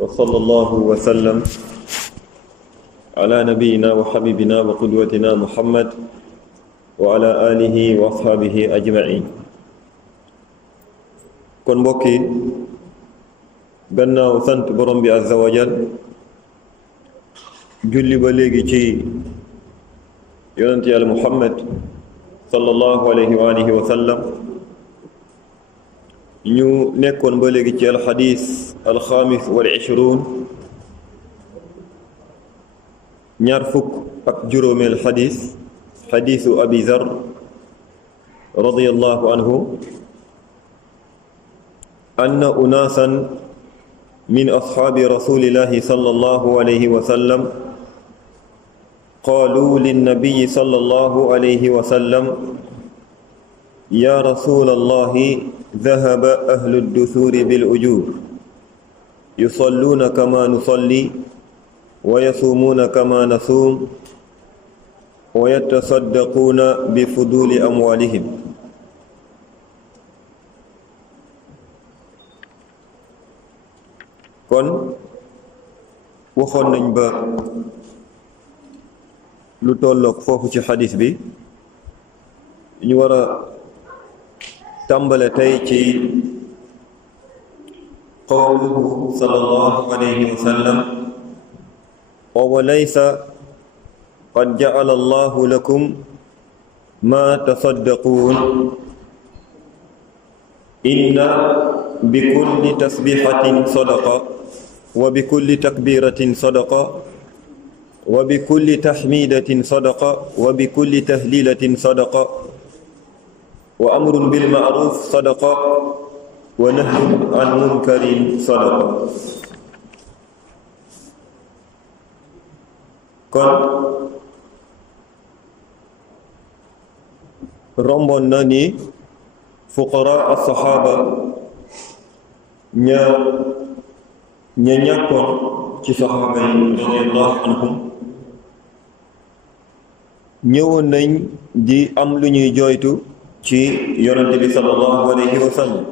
وصلى الله وسلم على نبينا وحبيبنا وقدوتنا محمد وعلى آله وأصحابه أجمعين. kon mbokk yi gannaaw sant borom bi azza wa jal julli ba léegi ci yonent yàlla Muhammad sallallahu alayhi wa alihi wa sallam ñu nekkoon ba léegi ci alxadis alxaamis wal ishruun ñaar fukk ak juróomeel xadis xadisu abi zar radiyallahu anhu anna unaasan min ashaabi rasulillahi sallallahu alayhi wa sallam qaalu linnabiyi sallallahu alayhi wa sallam ya rasulallahi ذهب أهل الدثور بالأجور يصلون كما نصلي ويصومون كما نصوم ويتصدقون بفضول أموالهم. kon waxoon nañ ba lu tolloog foofu ci xadis bi ñu war a tàmbale tey ci qawluhu sallallahu alayhi wa sallam wa laysa qad ja'ala allahu lakum ma tasaddaquun inna bikulli tasbihatin sadaqa wa bikulli takbiratin sadaqa wa bikulli tahmidatin sadaqa wa bikulli tahlilatin sadaqa wa amrun bil ma'ruf sadaqa wa nahyun an munkarin sadaqa. kon romboon na ni fuqara as-saxaaba ña ñàkkoon ci saxaaba yi radiyallahu anhum ñëwoon nañ di am lu ñuy jooytu ci yonente bi sallallahu alayhi wa sallam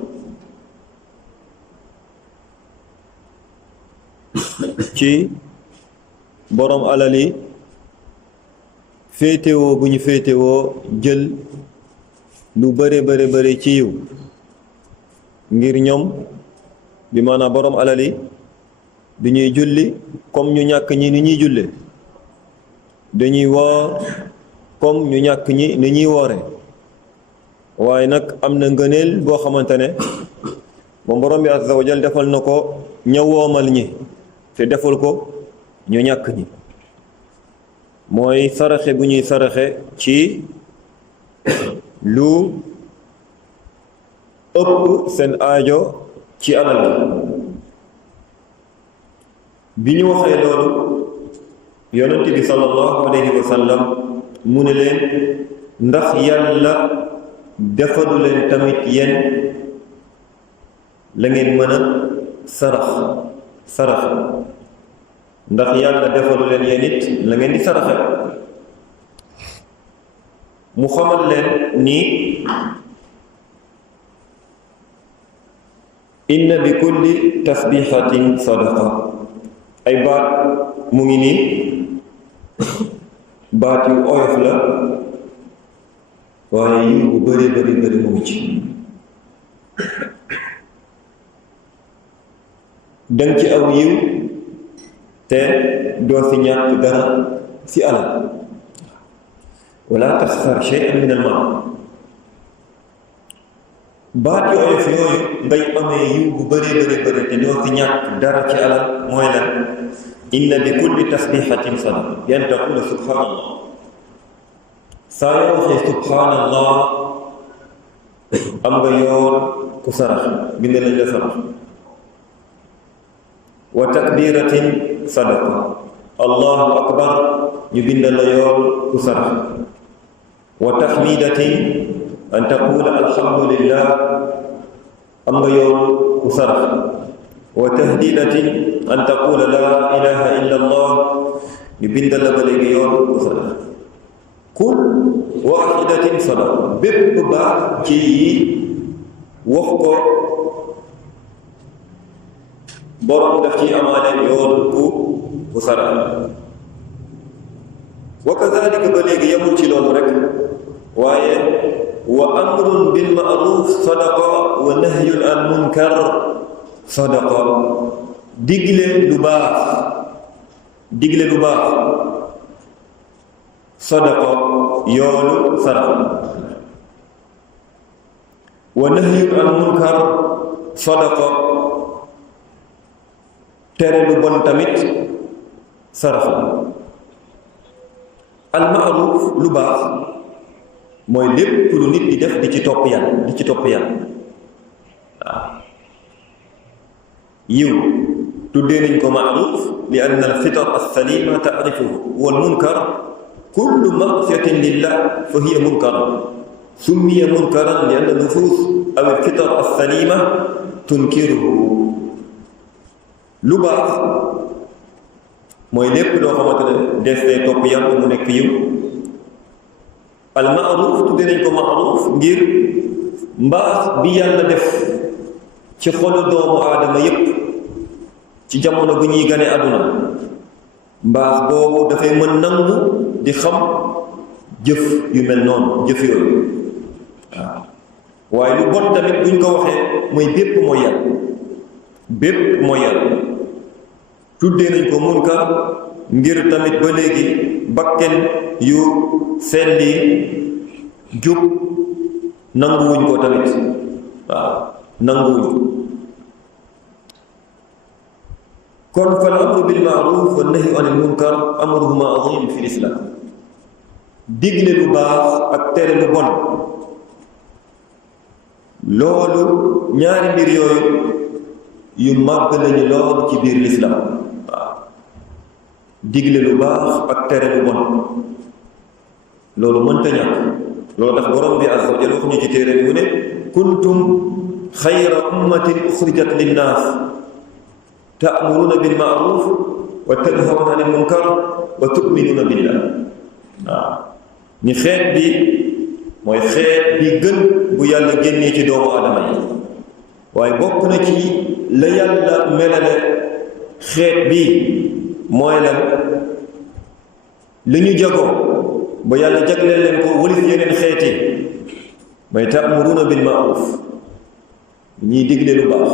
ci borom alal yi féetewoo bu ñu féetewoo jël lu bare ci yiw ngir ñoom bi maanaam borom alal yi du ñuy julli comme ñu ñàkk ñi ni ñuy julle, dañuy woor comme ñu ñàkk ñi ni ñuy woore, waaye nag am na ngëneel boo xamante ne moom borom bi azza wa jal defal na ko ña woomal ñi te defal ko ñu ñàkk ñi, mooy saraxe bu ñuy saraxe ci lu ëpp seen aajo ci alal bi ñu waxee loolu yonent bi sallallahu alayhi wa sallam mu ne leen ndax yàlla defalu leen tamit yéen la ngeen mën a sarax ndax yàlla defalu leen yéen it la ngeen di saraxe. mu xamal leen ni inna bi kulli tasbihatin sadaqa, ay baat mu ngi nii baat yu oyof la waaye yiw bu bari mu ngi ci. danga ci aw yiw te doo fi ñàkk dara ci alal. wala tasxar shay'an min al-maal, baat yu oyof yooyu ngay amee yiw bu bari te doo fi ñàkk dara ci alal mooy lan. inna bi kulli tasbihatin sadaqa, yan taqulu subhanallah, saa yoo waxee subhanallah am nga yoon ku sarax, bind nañ la sarax. wa takbiratin sadaqa, allahu akbar ñu bindal la yoon ku sarax. wa tahmidatin an taqula alhamdulillah am nga yoon ku sarax. wa tahlilatin an taqula la ilaha illa allah ñu bindal la ba léegi yoon ku sarax. kul wahidatin sadaqa, bépp baax ci yi wax ko borom daf ci amaale yoon bu sarax. wa kadalika ba léegi yemul ci loolu rek waaye wa amrun bil ma'ruf sadaqa wa nahyun an munkar sadaqa. digle lu baax sadaqa yoolu sarax. wa nahyun an munkar sadaqa tere lu bon tamit sarax. al ma'ruf lu baax mooy lépp lu nit di def di ci topp yàlla waaw. yiw tuddee nañ ko ma'ruf li anna al fitar as-salima ta'rifuhu wal munkar kullu ma'siyatin lillah fa hiya munkar summiya munkaran li anna nufus aw al fitar as-salima tunkiruhu. lu baax mooy lépp loo xamante ne des day topp yàlla mu nekk yiw. al ma'ruf tuddee nañ ko ma'ruf ngir mbaax bi yàlla def ci xolu doomu aadama yépp ci jamono bu ñuy gane àdduna. mbaax boobu dafay mën nangu di xam jëf yu mel noonu, jëf yooyu waaw. waaye lu bon tamit buñ ko waxee mooy bépp mooy yàlla tuddee nañ ko munkar ngir tamit ba léegi bakken yu selli jub nanguwuñ ko tamit waaw, nanguwuñ. kon fal amru bil ma'ruf wa nahyu anil munkar amruhuma azim fi l'islam. digle lu baax ak tere lu bon loolu ñaari mbir yooyu yu màgg lañu loolu ci biir l'islam waaw. digle lu baax ak tere lu bon loolu mënta ñàkk. loolu tax borom bi azza wa jalla wax ñu ci téere bi mu ne kuntum xayra ummatin uxrijat linnaas ta'muruna bil ma'ruf wa tanhawna anil munkar wa tu'minuna billah waaw. ni xeet bi mooy xeet bi gën bu yàlla génnee ci doomu aadama yi, waaye bokk na ci la yàlla melale xeet bi mooy lan li ñu jagoo ba yàlla jagleel leen ko walis yeneen xeet yi mooy ta'muruna bil ma'ruf ñiy digle lu baax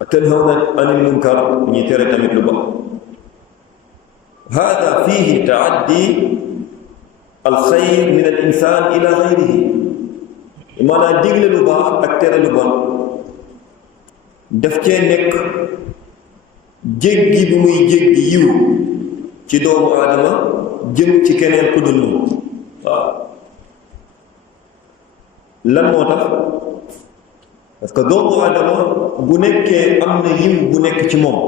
wa tanhawna anil munkar ñiy tere tamit lu baax. hada fihi ta'addi alxayr min al insan ila xayrihi. maanaam digle lu baax ak tere lu bon daf cee nekk jéggi bu muy jéggi yiw ci doomu aadama jëm ci keneen ku dul moom waaw. lan moo tax? parce que doomu aadama bu nekkee am na yiw bu nekk ci moom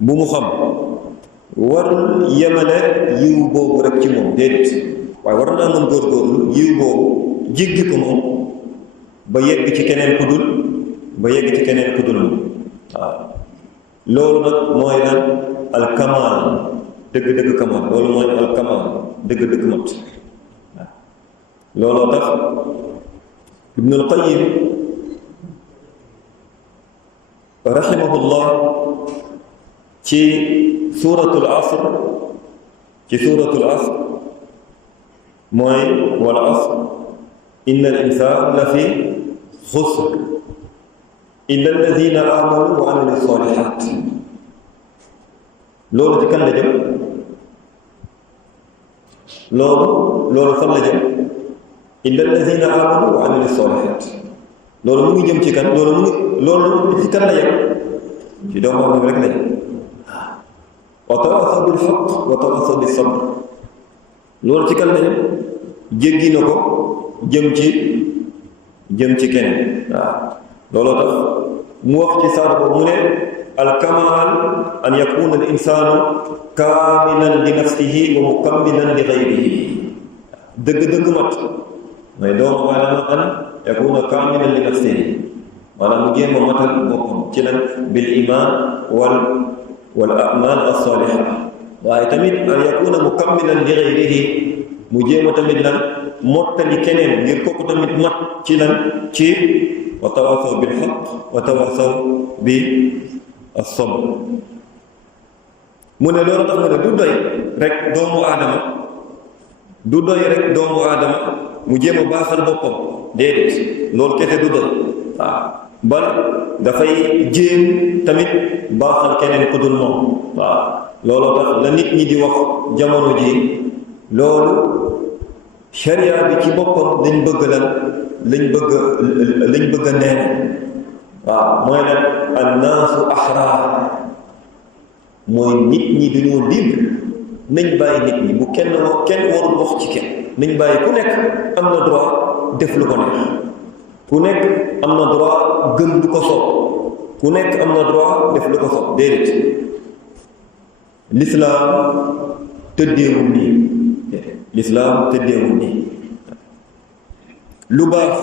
bu mu xam, warul yemale yiw boobu rek ci moom déedéet, waaye war naa mën góorgóorlu yiw boobu jéggi ko moom ba yegg ci keneen ku dul moom waaw. loolu nag mooy lan alkamal, dëgg-dëgg kamal. loolu mooy alkamal, dëgg-dëgg mat waaw. looloo tax Ibnul Qayyim rahimahullah ci suuratul asr mooy wal asr inna al insana la fi xusr illa alladina amanu wa amilu salihat. loolu ci kan la jëm? loolu fan la jëm? illa alladina amanu wa amilu salihat. loolu mu ngi jëm ci kan? loolu ci kan la yem? ci doomu aadama rek la yem. wa tawasaw bil haqq wa tawasaw bis sabr. loolu ci kan la yem? jéggi na ko jëm ci keneen waaw. looloo tax mu wax ci saar boobu mu ne alkamal an yakuna al insanu kaamilan li nafsihi wa mukammilan li ghayrihi. dëgg-dëgg mat mooy doomu aadama an yakuna kaamilan li nafsihi, maanaam mu jéem a matal boppam ci lan bil iman wal a'mal as-saliha, waaye tamit an yakuna mukammilan li ghayrihi, mu jéem a tamit lan mottali keneen ngir kooku tamit mat ci lan ci wa tawasaw bil haqq wa tawasaw bi as-sabr. mu ne loolu tax mu ne du doy rek doomu aadama mu jéem a baaxal boppam, déedéet loolu kese du doy waaw, bal dafay jéem tamit baaxal keneen ku dul moom waaw. looloo tax la nit ñi di wax jamono ji loolu sharia bi ci boppam lañ bëgg a neen waaw, mooy nag annaasu ahraar, mooy nit ñi dañoo libre. nañ bàyyi nit ñi bu kenn warul wax ci kenn, nañ bàyyi ku nekk am na droit def lu ko neex, ku nekk am na droit gëm lu ko soob, ku nekk am na droit def lu ko soob. déedéet, l'islam tëddeewul nii. lu baax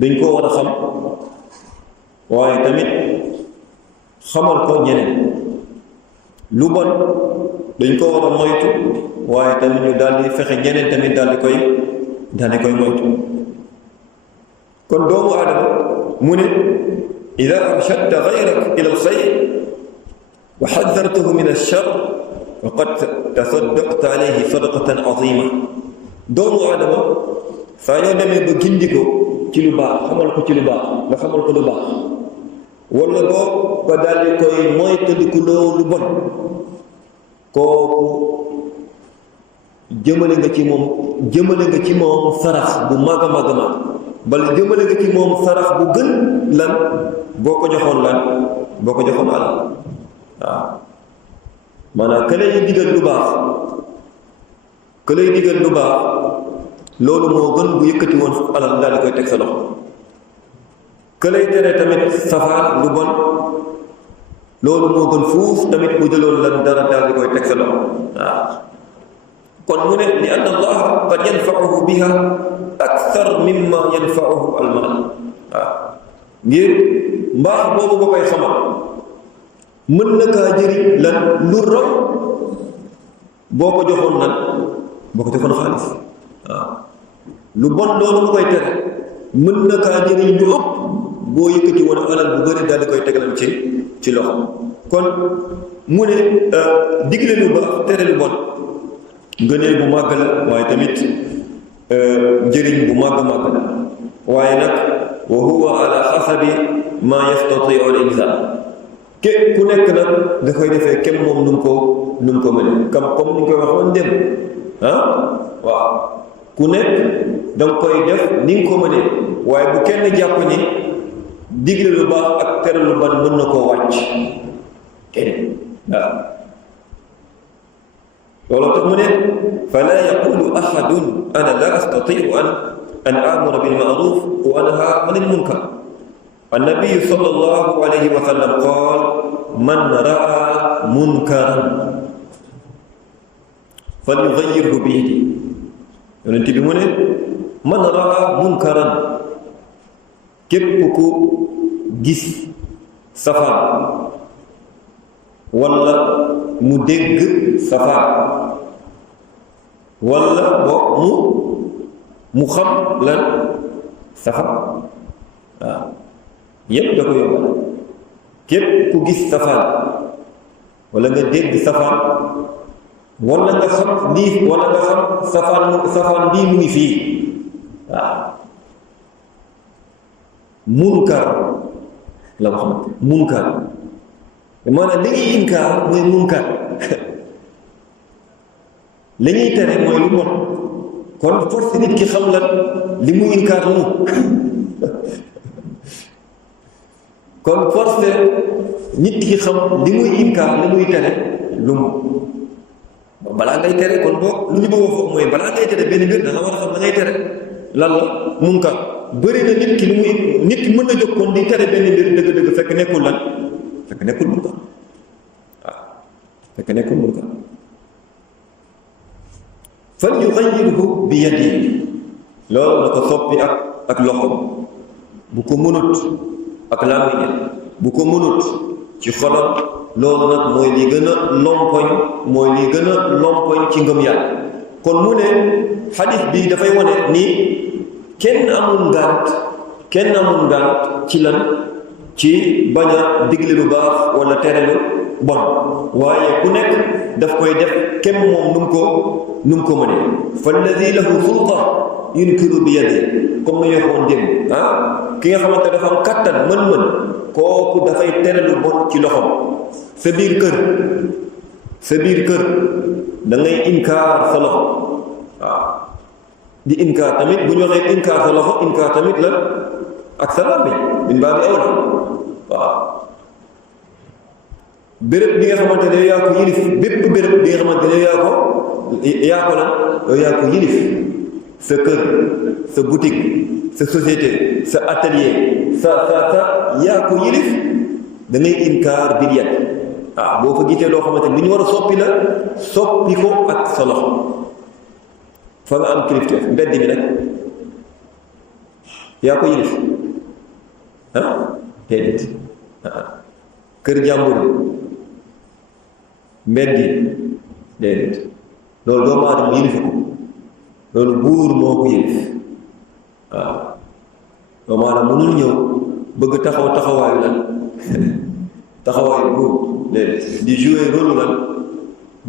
dañ koo war a xam, waaye tamit xamal ko ñeneen. lu bon dañ ko war a moytu, waaye tamit ñu daal di fexe ñeneen tamit daal di koy moytu. kon doomu aadama mu ne ida arshadta gayrak ila alxayr wa xadartahu min alchar faqad tasaddaqta alayhi sadaqatan azima. doomu aadama saa yoo demee ba gindi ko ci lu baax, xamal ko ci lu baax, nga xamal ko lu baax, wala boo ba daal di koy moytandikuloo lu bon, kooku jëmale nga ci moom sarax bu mag a mag a mag, bal jëmale nga ci moom sarax bu gën lan boo ko joxoon alal waaw. maanaam ka lay digal lu baax loolu moo gën bu yëkkati woon alal daal di koy teg sa loxo. ka lay tere tamit safaan lu bon loolu moo gën fuuf tamit bu jëloon lan dara daal di koy teg sa loxo waaw. kon mu ne li anna allaha qad yanfa'uhu biha akthar mimma yanfa'uhu almal waaw. ngir mbaax boobu ba koy xamal mën na kaa jëriñ lan lu raw boo ko joxoon xaalis waaw. lu bon loolu mu koy tere mën na kaa jëriñ lu ëpp boo yëkkati woon alal bu bëri daal di koy tegalal ci loxo. kon mu ne digle lu baax tere lu bon ngëneel bu màgg la, waaye tamit njëriñ bu màgg la, waaye nag wa huwa ala xasabi ma yastatiu al insan. ku nekk nag da koy defee kem moom nu mu ko mëne, comme ni ñu koy waxoon dem waaw. ku nekk danga koy def ni nga ko mënee, waaye bu kenn jàpp ni digle lu baax ak tere lu ban mën na koo wàcc waaw. loolu tax mu ne fala yaqulu ahadun ana la astatiu an amura bil ma'ruf wa anha anil munkar. النبي صلى الله عليه وسلم قال من رأى منكرا فليغيره بيده. yonent bi mu ne man raa munkaran, képp ku gis safaan wala mu dégg safaan wala mu xam lan safaan waaw, yépp da ko yombal. képp ku gis safaan wala nga dégg safaan wala nga xam lii wala nga xam safaan bii mu ngi fii waaw. munkar la wax munkar maanaam li ñuy inkaar mooy munkar li ñuy tere mooy lu bon. kon force nit ki xam lan li mu inkaar mu kon force nit ki xam li muy inkaar li muy tere lu mu balaa ngay tere. kon boo lu ñu bëgg a foog mooy balaa ngay tere benn mbir da nga war a xam da ngay tere lan la munkar. bëri na nit ki lu muy nit ki mën na jóg kon di tere benn mbir dëgg-dëgg fekk nekkul lan fekk nekkul munkar waaw, fekk nekkul munkar. fal yughayyiruhu bi yadihi, loolu na ko soppi ak loxo. bu ko mënut ak làmmiñ, bu ko mënut ci xolam, loolu nag mooy li gën a lompoñ ci ngëm yàlla. kon mu ne xadis bi dafay wane ni kenn amul ngànt kenn amul ngànt ci lan ci bañ a digle lu baax wala tere lu bon waaye ku nekk daf koy def kem moom nu mu ko mënee fa alladi lahu sulta yunkiru bi yadi comme na yoxoon démb ki nga xamante dafa am kattan mën-mën kooku dafay tere lu bon ci loxom sa biir kër da ngay inkaar sa loxo di inkaar tamit bu ñu waxee inkaar sa loxo inkaar tamit la ak sa làmmiñ min baabi awla béréb bi nga xamante ne yaa ko yilif bépp béréb bi nga xamante ne yaa ko yilif sa kër sa boutique sa société sa atelier sa yaa ko yilif da ngay inkaar bil yad boo fa gisee loo xamante ne lu ñu war a soppi la soppi ko ak sa loxo fa nga am kilifteef mbedd mi nag yaa ko yilif déedéet kër jàmbur mbedd yi déedéet loolu doomu aadama yilifu ko loolu buur moo ko yilif doomu aadama mënul ñëw bëgg taxawaayu lan taxawaayu buur déedéet di jouer rôle lan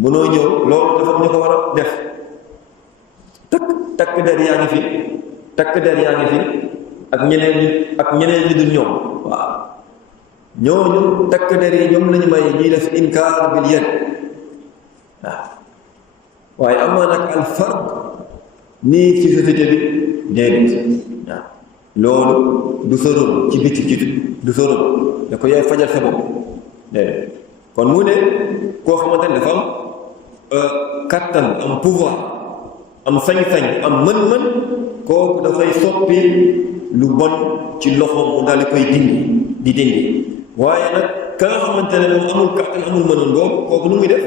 mënoo ñëw loolu dafa ñu ko war a def takk der yaa ngi fi ak ñeneen ñi dul ñoom ñooñu takk der yi ñoom lañu may ñuy def inkaar bil yad waaye amaa nag al fard nii ci société bi déedéet loolu du sa rôle ci biti du sa rôle da ko yaay fajal sa bopp déedéet kon mu ne koo xamante ne dafa am kattan am pouvoir am sañ-sañ am mën-mën kooku dafay soppi lu bon ci loxo mu daal di koy dindi waaye nag ka nga xamante ne moom amul kattan amul mënoon boobu kooku nu muy def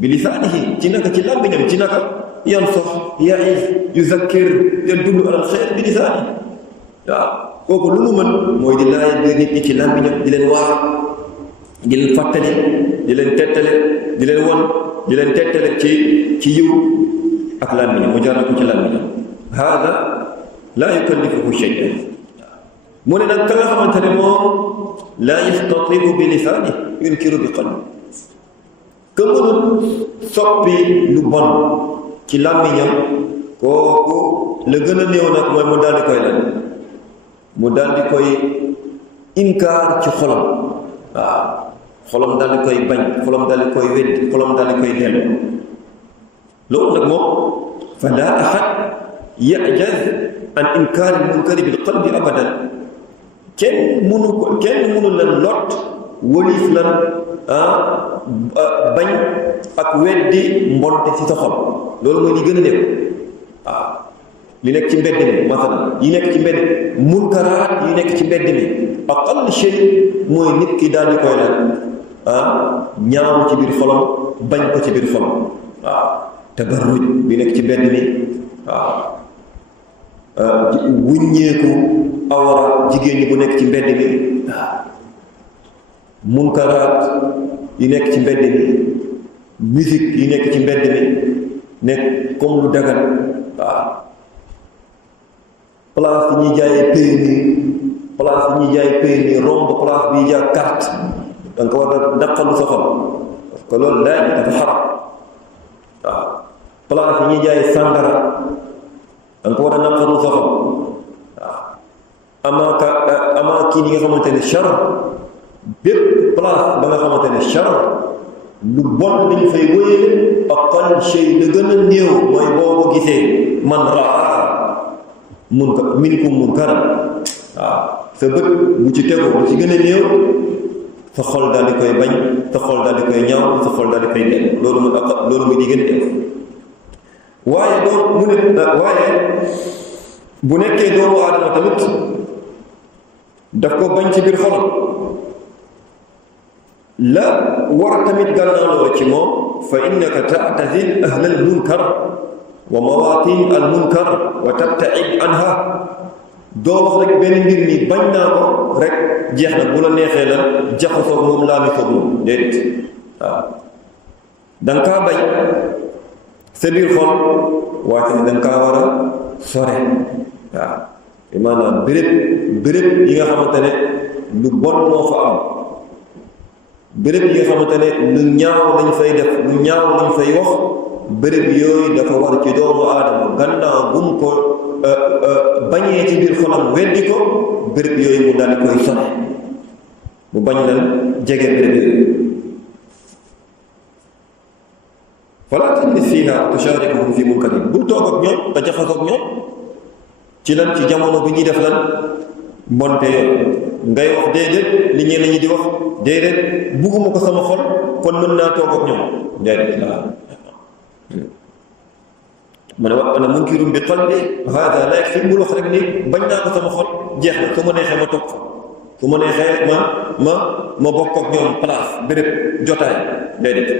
bi lisaanihi ci làmmiñam ci naka yansax ya'iz yuzakkir yadullu alal xayr bi lisaani kooku lu mu mën mooy di laaj biir nit ñi ci làmmiñam di leen waar di leen fàttali di leen tettale di leen won di leen tettale ci yiw ak làmmiñam mu jaar ko ci làmmiñam haada laa yukallifuhu shay'an mu ne nag ka nga xamante ne moom laa yastatii'u bi lisaani yunkiru bi qalbi ka mënul soppi lu bon ci làmmiñam kooku la gën a néew nag mooy mu daal di koy lan mu daal di koy inkaar ci xolam xolam daal di koy bañ xolam daal di koy weddi xolam daal di koy dellu loolu nag moom fa laa ahad ya'jaz an inkaari munkari bil qalbi abadan kenn mënu lan lot wëliif lan bañ ak weddi mbonte ci sa xol loolu mooy li gën a nekk li nekk ci mbedd mi masalan yi nekk ci mbedd munkaraat yi nekk ci mbedd mi aqall shay mooy nit ki daal di koy lan ñaaw ci biir xolam bañ ko ci biir xolam tabarruj bi nekk ci mbedd mi wuññeeku awara jigéen ñi bu nekk ci mbedd mi munkaraat yi nekk ci mbedd mi musique yi nekk ci mbedd mi nekk comme lu dagan place yi ñuy jaayee permis romb place bi jaay carte danga ko war a naqalu sa xol parce que loolu laaj dafa xaram place yi ñuy jaayee sàngara danga ko war a naqalu sa xol amaa kii ni nga xamante ne char bépp place ba nga xamante ne char lu bon dañ fay wéyee aqal shay la gën a néew mooy boo ko gisee man raa minkum munkaran sa bët bu ci tegoo bu ci gën a néew sa xol daal di koy bañ sa xol daal di koy ñaaw sa xol daal di koy nekk loolu muy di gën a def waaye bu nekkee doomu aadama tamit daf ko bañ ci biir xolam la war tamit gànnaaw loolu ci moom fa innaka ta'tazil ahlal munkar wa mawaatin al munkar wa tabtaid anha doo wax rek benn mbir mi bañ naa ko rek jeex na bu la neexee la jaxasoog moom laa mi soog moom déedéet danga kaa bañ sa biir xol waaye da nga kaa war a sore maanaam béréb yi nga xamante ne lu bon moo fa am, béréb yi nga xamante ne lu ñaaw lañ fay def, lu ñaaw lañ fay wax, béréb yooyu dafa war ci doomu aadama gannaaw bu mu ko bañee ci biir xolam weddi ko, béréb yooyu mu daal di koy sore, mu bañ lan jege béréb yooyu. fala tajlis fiihaa tushaarikuhum fi munkarin, bul toog ak ñoom nga jaxasoo ak ñoom ci lan, ci jamono bi ñuy def lan mbonte yooyu. ngay wax déedéet li ñenn ñi di wax déedéet, bugguma ko sama xol kon mën naa toog ak ñoom déedéet. waaw ma ne wax ana munkirun bi qalbi hada la yakfi, bul wax rek ni bañ naa ko sama xol jeex na, su ma neexee ma toog fa, su ma neexee ma bokk ak ñoom place béréb jotaay déedéet.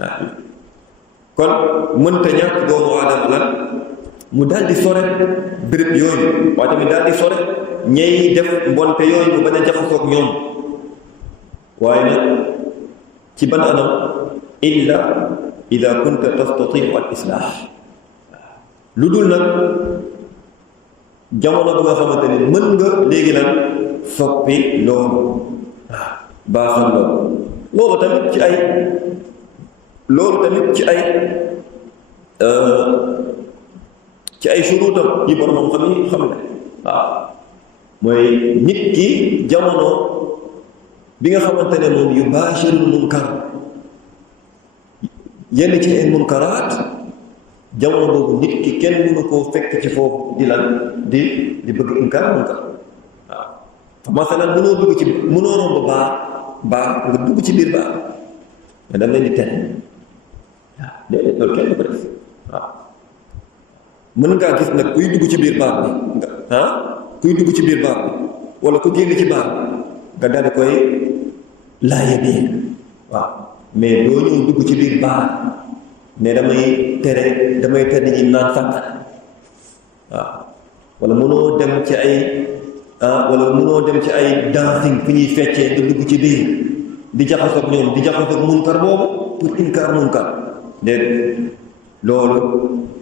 waaw kon mënta ñàkk doomu aadama lan mu daal di sore béréb yooyu, waaye tamit daal di sore ñey def mbonte yooyu mu bañ a jaxasoo ak ñoom. waaye nag ci ban anam? illa ida kunta tastatiu al islah, lu dul nag jamono bu nga xamante ni mën nga léegi lan soppi loolu, baaxal loolu tamit ci ay suruutam yi borom xam ni xam ne. waaw mooy nit ki jamono bi nga xamante ne moom yubaashirul munkar, yenn ci ay munkaraat, jamono boobu nit ki kenn mënu koo fekk ci foofu di lan di bëgg munkar. waaw masalan mënoo romb baa nga dugg ci biir baa mais dam leen di tere. waaw déedéet loolu kenn du ko def. waaw mën ngaa gis nag kuy dugg ci biir baar bi kuy dugg ci biir baar bi wala ku génn ci baar nga daal di koy laaye biir. waaw mais doo ñëw dugg ci biir baar ne damay tere ñi naan sàngara. waaw wala mënoo dem ci ay dancing fu ñuy feccee nga dugg ci biir di jaxasoog ñoom, di jaxasoog munkar boobu pour inkaar munkar déedéet, loolu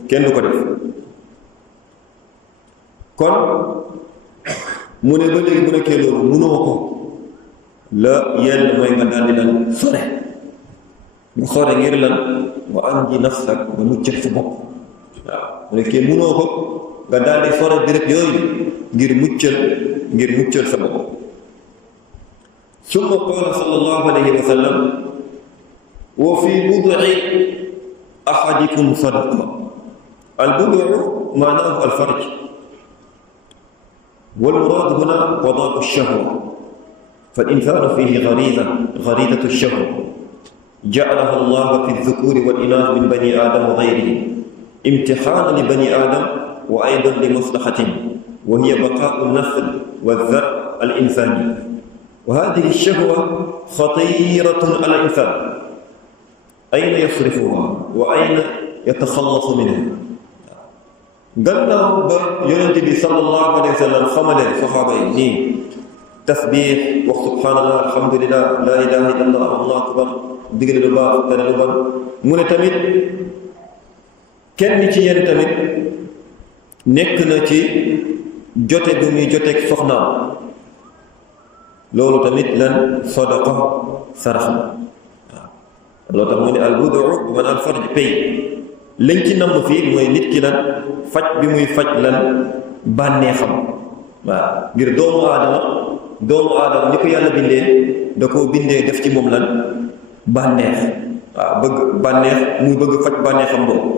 kenn du ko def. kon mu ne ba léegi bu nekkee loolu mënoo ko, la yenn mooy nga daal di lan sore, nga sore ngir lan wa anji nafsak nga muccal sa bopp. waaw mu nekkee mënoo ko nga daal di sore béréb yooyu ngir muccal sa bopp. summa qaala sallallahu alayhi wa sallam wa fi bud'i ahadikum sadaqa. al bud'u maanaahu al farj, والمراد هنا وضاء الشهوة، فالإنسان فيه غريزة الشهوة جعلها الله في الذكور والإناث من بني آدم وغيره امتحانا لبني آدم وأيضا لمصلحة، وهي بقاء النسل والذر الإنساني. وهذه الشهوة خطيرة على الإنسان، أين يصرفها وأين يتخلص منها؟ gannaaw ba yonente bi sallallahu alayhi wa sallam xamale saxaaba yi nii tasbiix, wax subhaanallah, alhamdulillah, laa ilaha illallah, allahu akbar, digle lu baax, tere lu bon, mu ne tamit kenn ci yéen tamit nekk na ci jote bu muy joteeg soxnaam, loolu tamit lan sadaqa, sarax la. waaw loolu tax mu ne al budu man al farj pay. lañ ci namm fii mooy nit ki lan faj bi muy faj lan bànneexam. waaw ngir doomu aadama ni ko yàlla bindee da koo bindee def ci moom lan bànneex. waaw bëgg bànneex muy bëgg faj bànneexam boobu.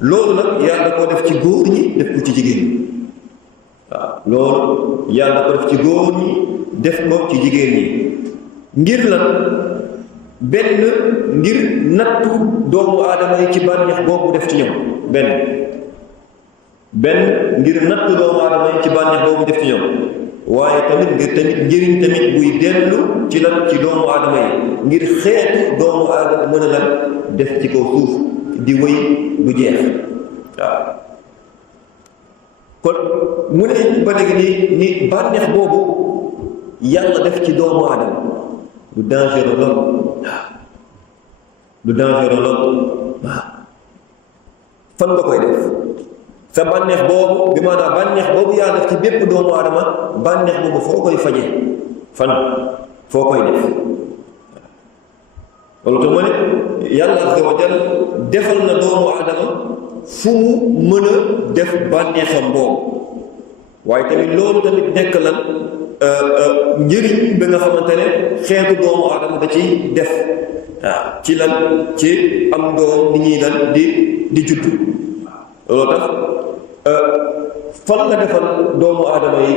loolu nag yàlla koo def ci góor ñi def ko ci jigéen ñi. waaw loolu yàlla ko def ci góor ñi def ko ci jigéen ñi ngir lan benn ngir nattu doomu aadama yi ci bànneex boobu def ci ñoom benn ngir nattu doomu aadama yi ci bànneex boobu def ci ñoom, waaye tamit ngir tamit njëriñ tamit buy dellu ci lan ci doomu aadama yi ngir xeetu doomu aadama mën a lan def ci kaw suuf di wëy du jeex. waaw kon mu ne ba léegi ni bànneex boobu yàlla def ci doomu aadama lu dangereux lool. lu dangereux lool. waaw fan nga koy def sa bànneex boobu bi maanaam bànneex boobu yaa def ci bépp doomu aadama bànneex boobu foo koy fajee fan foo koy def loolu te ma ne yàlla azza wa jal defal na doomu aadama fu mu mën a def bànneexam boobu waaye tamit loolu tamit nekk lan njëriñ bi nga xamante ne xeetu doomu aadama da ciy def waaw ci lan ci am doom di ñuy lan di juddu loolu tax fan la defal doomu aadama yi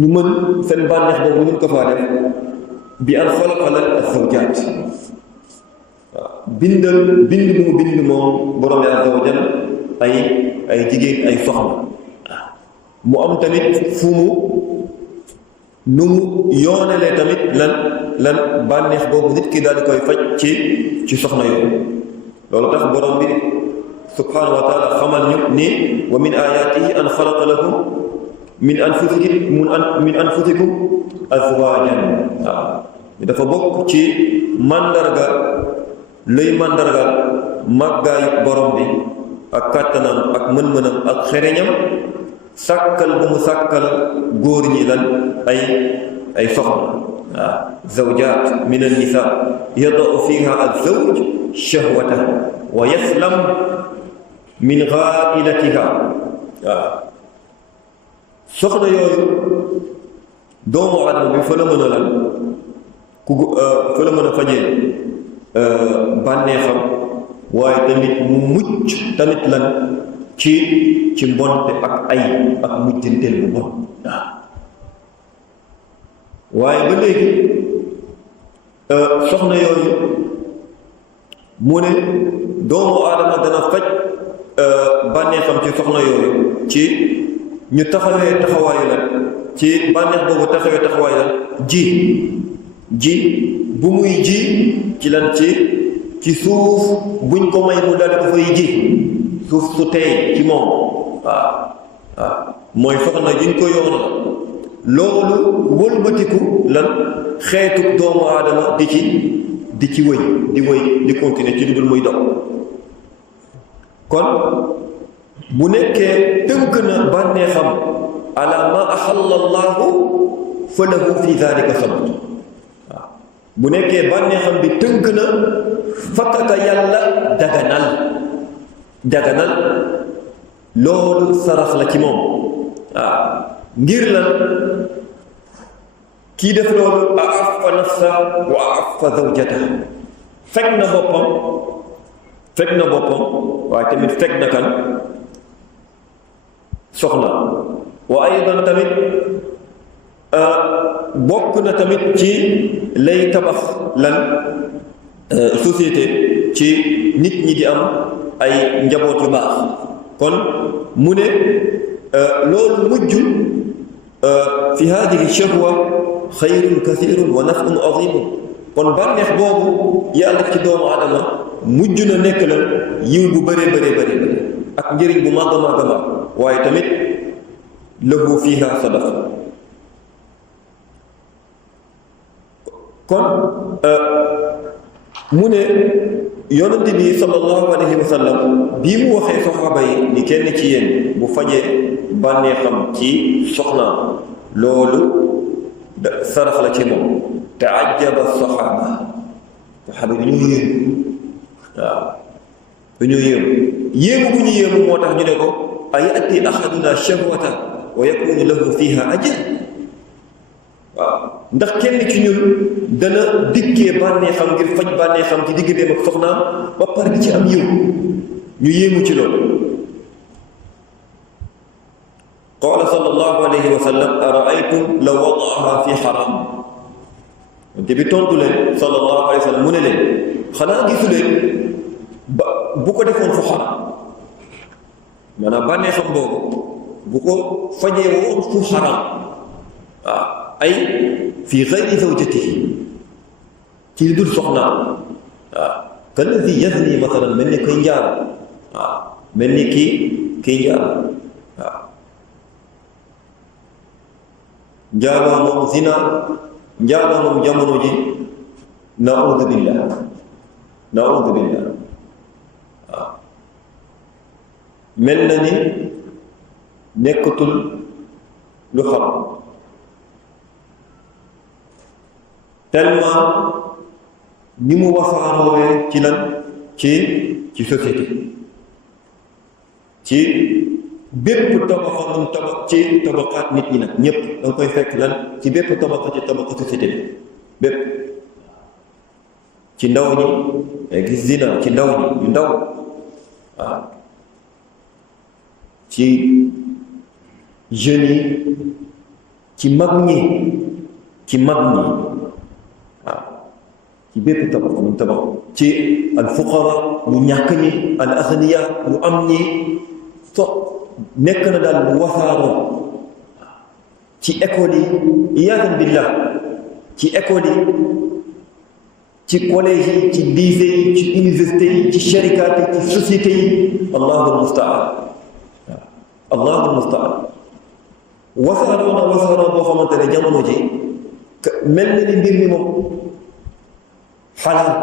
ñu mën seen bànneex boobu ñu mën ko faa def bi an xalaqa lan az-zawjaat waaw bind bu mu bind moom borom bi azza wa jal ay jigéen ay soxna mu am tamit fu mu nu mu yoonalee tamit lan bànneex boobu nit ki daal di koy faj ci soxna yooyu loolu tax borom bi subhanahu wa taala xamal ñu ni wa min ayatihi an xalaqa lakum min anfusikum azwajan waaw dafa bokk ci mandarga luy mandarga màggaayu borom bi ak kàttanam ak mën-mënam ak xereñam sàkkal bu mu sàkkal góor ñi lan ay soxna waaw zawjaat min an-nisaa yada'u fiha az-zawj shahwatahu wa yaslam min ghaa'ilatiha waaw soxna yooyu doomu aadama bi fa la mën a lan fa la mën a fajee bànneexam waaye tamit mu mucc tamit lan ci mbonte ak ak mujjanteel bu bon waaw waaye ba léegi soxna yooyu mu ne doomu aadama dana faj bànneexam ci soxna yooyu ci ñu taxawee taxawaayu la ci bànneex boobu taxawee taxawaayu la ji bu muy ji ci lan ci suuf buñ ko may mu daal ko fay ji suuf su tey ci moom waaw mooy soxna juñ ko yoon loolu wëlbatiku lan xeetu doomu aadama di ci wëy di continuer ci lu dul muy dox kon bu nekkee tënk na bànneexam ala ma axalla allahu fa lahu fi dalika sabt waaw bu nekkee bànneexam bi tënk na fakkaka yàlla daganal loolu sarax la ci moom waaw ngir lan kii def loolu a'affa nafsa wa a'affa zawjata fekk na boppam waaye tamit fekk na kan soxna wa aydan tamit bokk na tamit ci lay tabax lan société ci nit ñi di am ay njaboot yu baax kon mu ne loolu mujj fi hadihi shahwa xayrun kathirun wa naf'un azimun kon bànneex boobu yàlla ci doomu adama mujj na nekk la yiw bu bëree ak njëriñ bu màgg waaye tamit lahu fiha sadaqa kon mu ne yonent bi sallallahu alayhi wa sallam bii mu waxee saxaaba yi ni kenn ci yéen bu fajee bànneexam ci soxnaam loolu sarax la ci moom taajaba saxaaba dañoo yéemu waaw dañoo yéemu bu ñu yéemu moo tax ñu ne ko ayati ahaduna shahwata wa yakunu lahu fiha ajr waaw ndax kenn ci ñun dana dikkee bànneexam ngir faj bànneexam ci digganteem ak soxnaam ba pare di ci am yiw ñu yéemu ci loolu qaala sallallahu alayhi wa sallam araaytum law wadaaha fi xaram te bi tontu leen sallallahu alayhi wa sallam mu ne leen xanaa gisu leen ba bu ko defoon fu xaram maanaam bànneexam boobu bu ko fajee woon fu xaram waaw ay fi gayri zawjatihi ci li dul soxnaam waaw kalladi yazni masalan mel ni koy njaar waaw mel ni kii njaar waaw njaaloo moom zina njaaloo moom jamono ji naudu billah waaw mel na ni nekkatul lu xaram tellement ni mu wasaaroowee ci lan ci société ci bépp tabaxa mun tabax ci tabaxaat nit ñi nag ñëpp da nga koy fekk lan ci bépp tabaxa ci tabaxa société bi bépp ci ndaw ñi ay gis zina ci ndaw ñi yu ndaw waaw ci jeunes yi ci mag ñi waaw ci bépp tabax mun tabax ci al fuqara ñu ñàkk ñi al aghniya ñu am ñi nekk na daal bu wasaaroo ci école yi iyaadan billah ci école yi ci collège yi ci lycée yi ci université yi ci sharikaat yi ci société yi allahul mustaan waaw allahul mustaan wasaaroo boo xamante ne jamono ji mel na ni mbir mi moom xalaat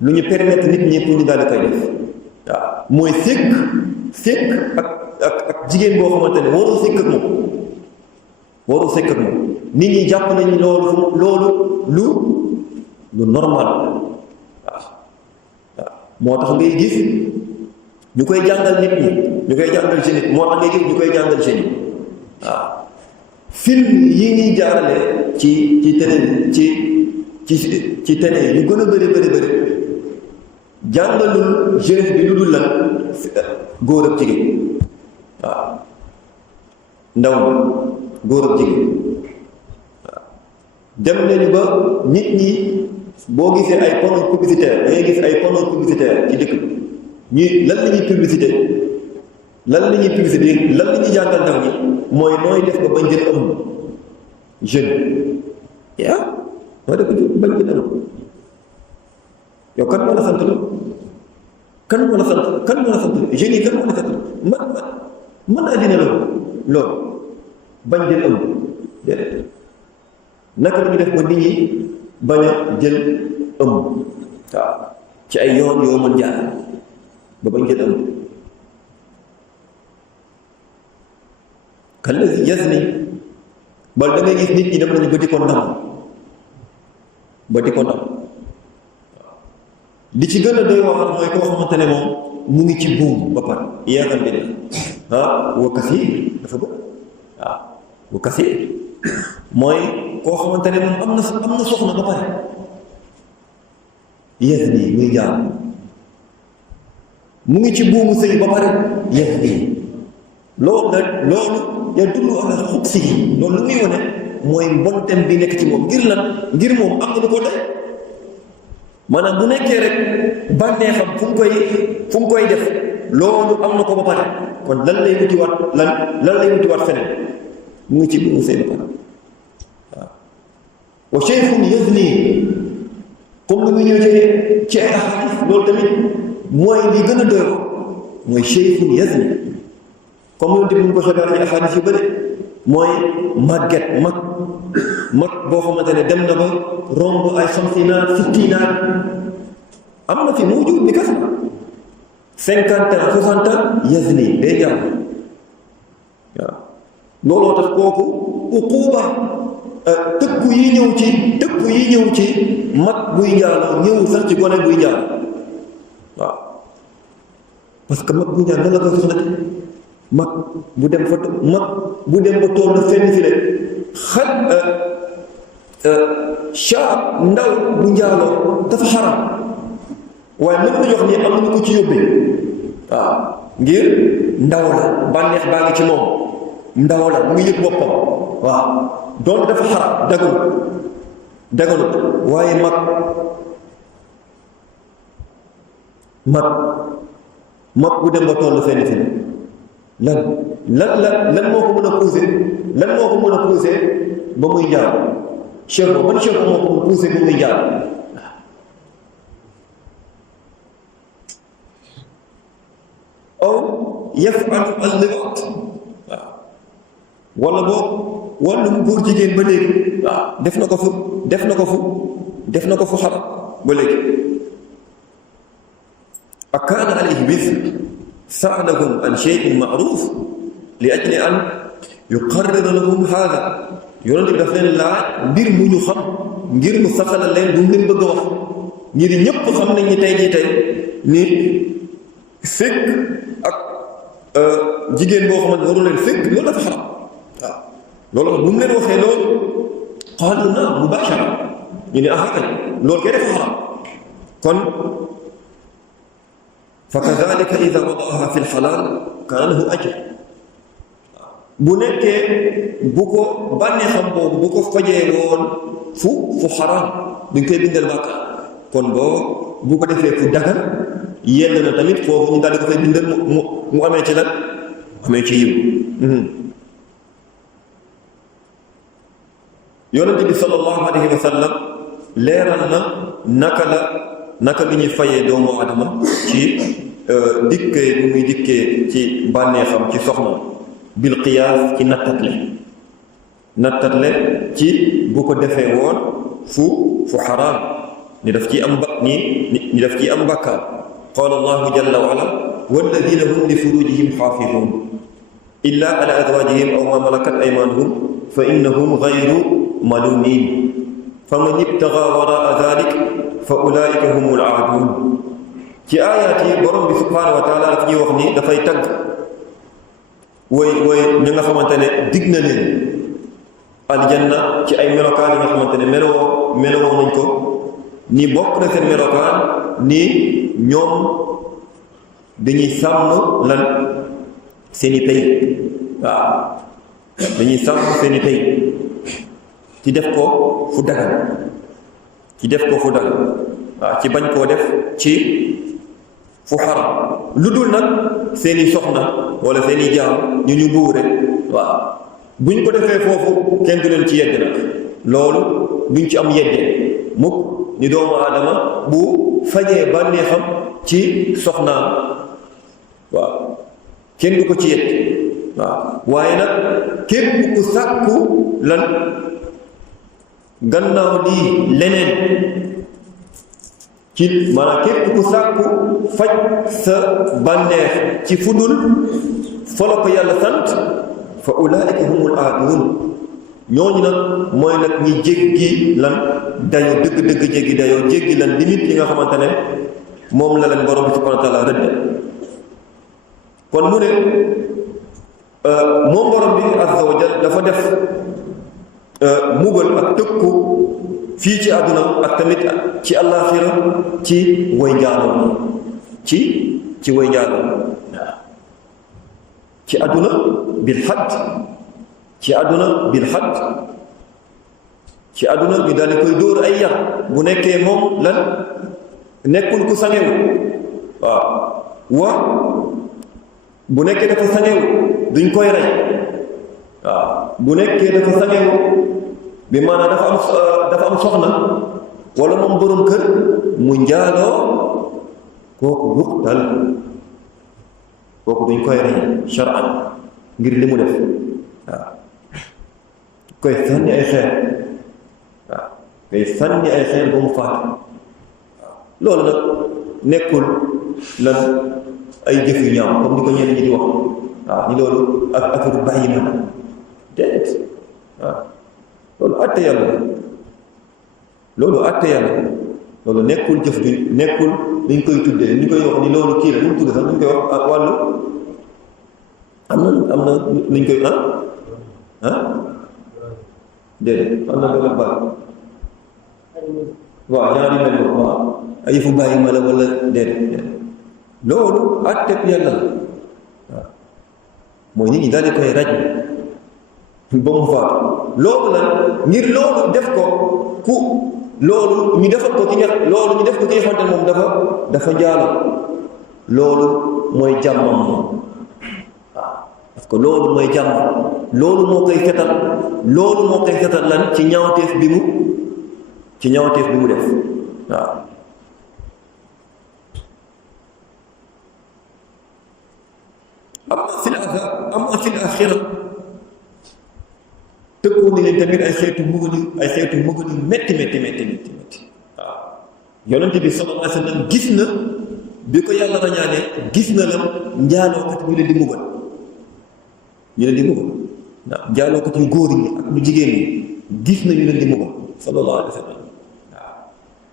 lu ñu permettre nit ñi pour ñu daal di koy def waaw mooy fekk ak jigéen boo xamante ne waroo fekk ak moom nit ñi jàpp nañu loolu lu normal waaw moo tax ngay gis ñu koy jàngal nit ñi ñu koy jàngal ci nit moo tax ngay gis ñu koy jàngal ci nit waaw film yi ñuy jaarale ci télé ci télé yu gën a bëri jàngalul jeunesse bi lu dul lan góor ak jigéen waaw ndaw góor ak jigéen waaw dem nañu ba nit ñi boo gisee ay panneaux publicitaires da ngay gis ay panneaux publicitaires ci dëkk bi lan la ñuy publicité lan la ñuy jàngal ndaw ñi mooy nooy def ba bañ jël ëmb jeune yaa nooy def ba bañ jël ëmb yow kan moo la sant la kan moo la sant jeunes yi kan moo la sant man àddina loolu bañ jël ëmb déedéet naka la ñu def ba nit ñi bañ a jël ëmb waaw ci ay yoon yoo mën jaar ba bañ jël ëmb kallazi yazni bal da ngay gis nit ñi dem nañu ba di ko ndam li ci gën a doy wax mooy koo xamante ne moom mu ngi ci buum ba pare yaakaar bi ne wakkas yi dafa bëgg waaw wakkas yi mooy koo xamante ne moom am na soxna ba pare yes nii muy jaar mu ngi ci buumu sëy ba pare yes nii loolu ya dullu ala xubsi yi loolu lu muy wane mooy mbontem bi nekk ci moom ngir lan ngir moom am na lu ko tey maanaam bu nekkee rek bànneexam fu mu koy def loolu am na ko ba pare kon lan lay wutiwaat feneen mu ngi ci bu mu sëy ba pare waaw wa shaykhun yazni comme lu mu ñëw ci ay ahadis loolu tamit mooy li gën a doy mooy shaykhun yazni comme lu tamit ñu ko sogaar ci ahadis yu bëri mooy màgget mag boo xamante ne dem na ba romb ay 50 ans am na fi mawjud bi kas 50 ans 60 ans yazni day jàmm waaw looloo tax kooku uquba tëkku yi ñëw ci mag buy njaaloo ñëwul sax ci gone buy njaaloo waaw parce que mag buy njaaloo nan la koy soxla mag bu dem ba toll na fenn fi rek shaab ndaw bu njaaloo dafa xaram waaye mën nañu wax ni am na ko ci yóbbee waaw ngir ndaw la bànneex baa ngi ci moom ndaw la mu ngi yëg boppam waaw doon dafa xaram daganut waaye mag bu dem ba toll fenn fi lan moo ko mën a pousser ba muy njaal chef ban chef moo ko mën a pousser ba muy njaal aw yafalu al-liwaat waaw wala boog wàllum góor jigéen ba léegi waaw def na ko fu xaram ba léegi ak kaana alayhi wizr sa'alahum an shay'in ma'ruf li ajli an yuqarrira lahum hada yonent bi daf leen laaj mbir mu ñu xam ngir mu saxalal leen bu leen bëgg a wax ngir ñëpp xam nañ ni tey ni fekk ak jigéen boo xamante waru leen fekk loolu dafa xaram waaw loolu bu mu leen waxee loolu qaalu naam mubashara ñu ne kay loolu kay dafa xaram kon fa kadhalika ida wadaaha fi lxalaal kaana lahu ajr bu nekkee bu ko bànneexam boobu bu ko fajee woon fu xaraam duñ koy bindal bàkkaar kon boo bu ko defee fu dagan yell na tamit foofu ñu daal di ko fay bindal mu amee ci lan amee ci yiw yonente bi sallallahu alayhi wa sallam leeral na naka lu ñuy fayee doomu adama ci dikkee bu muy dikkee ci bànneexam ci soxna bil qiyaas ci nattatle ci bu ko defee woon fu xaraam ni daf ci am ni daf ci am bàkkaar qaala allahu jalla wa ala walladina hum li furujihim xaafizuun illa ala azwaajihim aw ma malakat aymanuhum fa innahum gayru malumin faman ibtaga waraa dalik fa ulaika humul aadun ci aayaat yi borom bi subhanahu wa taala daf ñuy wax ni dafay tagg way ñi nga xamante ne dig na leen aljanna ci ay melokaan yi nga xamante ne melowoo nañ ko ni bokk na seen melokaan ni ñoom dañuy sàmm lan seeni pay waaw dañuy sàmm seeni pay ci def ko fu dagan waaw ci bañ koo def ci fu xaram lu dul nag seeni soxna wala seeni jaam ñu buure waaw buñ ko defee foofu kenn du leen ci yedd nag loolu duñ ci am yeddee mukk ni doomu aadama bu fajee bànneexam ci soxnaam waaw kenn du ko ci yedd waaw waaye nag képp ku sàkku lan gannaaw lii leneen ci maanaam képp ku sàkku faj sa bànneex ci fudul folo ko yàlla sant fa ulaika humul aaduun ñooñu nag mooy nag ñi jéggi lan dayoo dëgg-dëgg jéggi dayoo jéggi lan limite yi nga xamante ne moom la leen borom bi subhanahu wa taala rëdd kon mu ne moom borom bi azza wa jal dafa def mugal ak tëkku fii ci àdduna ak tamit ci àllaaxira ci way njaaloo ci way njaaloo ci àdduna bil xadd ci àdduna ñu daal di koy dóor ay yar bu nekkee moom lan nekkul ku sangewu waaw bu nekkee dafa sangewu duñ koy rey waaw bu nekkee dafa sangewu bi maanaam dafa am soxna wala moom boroom kër mu njaaloo kooku yuqtal kooku duñ koy rey shar'an ngir li mu def waaw koy sànni ay xeer ba mu faat waaw loolu nag nekkul lan ay jëf yu ñaaw comme ni ko ñenn ñi di wax waaw ni loolu ak affaire bàyyi ma déedéet waaw loolu àtte yàlla loolu nekkul jëf ju nekkul dañ koy tuddee ñu koy wax ni loolu kii la ñu tudd sax dañ koy wax ak wàllu am na luñ koy déedéet am na benn baat waaw ñaari mel noonu waaw ay yëfu bàyyi ma la wala déedéet loolu àtteb yàlla la waaw mooy nit ñi daal di koy raj ba mu faatu loolu nag ngir loolu def ko ku loolu ñu defal ko ki nga loolu ñu def ko ki nga xamante ne moom dafa njaalo loolu mooy jàmmam moom waaw parce que loolu mooy jàmm loolu moo koy setal lan ci ñaawteef bi mu def waaw amma fil axira tëkkoo ni leen tamit ay xeetu mbugal yu metti waaw yonent bi sallallahu alayhi wa sallam gis na bi ko yàlla rañaane gis na la njaalookat ñu leen di mbugal waaw njaalookat yu góor ñi ak ñu jigéen ñi gis na ñu leen di mbugal sallallahu alayhi wa sallam waaw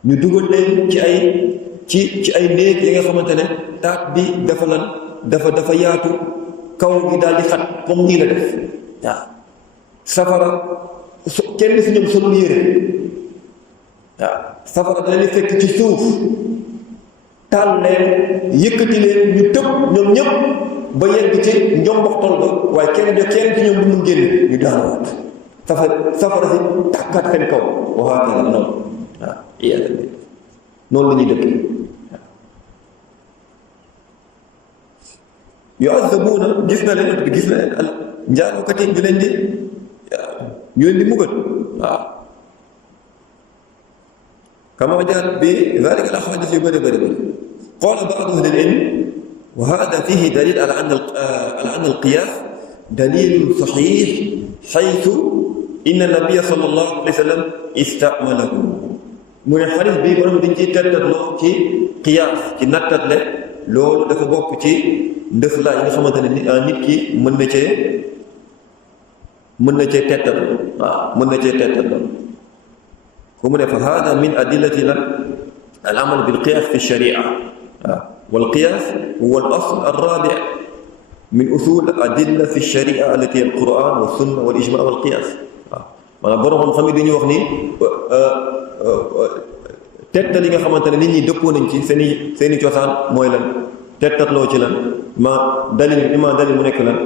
ñu dugal leen ci ay néeg yi nga xamante ne taat bi dafa yaatu kaw gi daal di xat comme nii la def waaw safara kenn si ñoom solul yére waaw safara da leen fekk ci suuf taal leen yëkkati leen ñu tëb ñoom ñëpp ba yegg ci njomboxtol ba waaye kenn ci ñoom du mun génn ñu daanawaat safara si tàkkaat seen kaw waxaat la noonu waaw iyaadan bi noonu la ñuy dëkk yu'azzabuuna gis na leen njaalookat yi ñu leen di mbugal waaw kama jaat bi zaalika al-ahaadiis yu bëri qaala ba'du ahli al-ilm wa haadaa fiihi daliil alaa anna al-qiyaas daliilun sahiih haysu inna an-nabiyya sallallaahu alayhi wa sallam ista'malahu mu ne xadiis bi borom dañ ciy tettatloo ci qiyaas ci nattatle loolu dafa bokk ci ndëflaa yi nga xamante ne nit ki mën na cee tettal waaw mën na cee tettal ku mu ne fa hada min adillati lan al amal bil qiyas fi sharia waaw wal qiyas huwa al asl al rabi min usul adilla fi sharia allati al quran wa sunna wal ijma wal qiyas waaw maanaam borom xam-xam yi dañuy wax ni tettal yi nga xamante ne nit ñi dëppoo nañ ci seeni cosaan mooy lan tettatloo ci lan dalil mu nekk lan